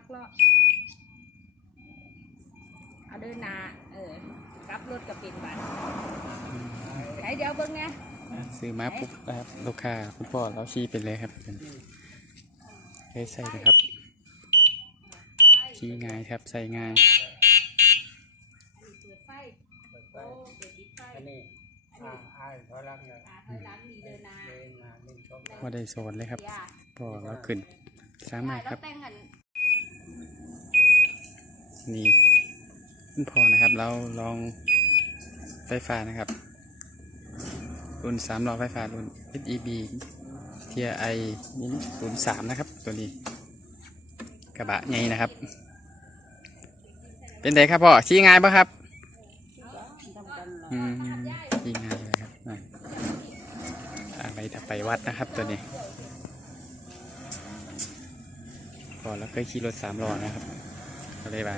มักเลาะเอาเดินหนาเออรับรถกับปินบัตรไหนเดี๋ยวเบิ้งไงซื้อมาปุ๊บนะครับลูกค้าคุณพ่อเราชี้ไปเลยครับเป็นเคยใส่นะครับชี้ง่ายครับใส่ง่ายเปิดไฟโอ้เปิดปิดไฟอันนี้อ่าอ่าถอยหลังเลยอ่าถอยหลังมีเดินหนาเดินมาหนึ่งสองว่าได้สอนเลยครับอย่าพ่อเราขึ้นสามารถแล้ควรับ แต่งกันนี่คุณพ่อนะครับ เราลองไฟฟ้านะครับ รุ่นสามล้อไฟฟ้ารุ่น SEB เทียไอนี่รุ่นสามนะครับ ตัวนี้ กระบะใหญ่นะครับ เป็นไงครับพ่อชี้ง่ายปะครับอืมชี้ง่ายเลยครับอะไรถ้าไปวัดนะครับตัวนี้พอแล้วเคยขี่รถสามล้อนะครับก็เลยว่า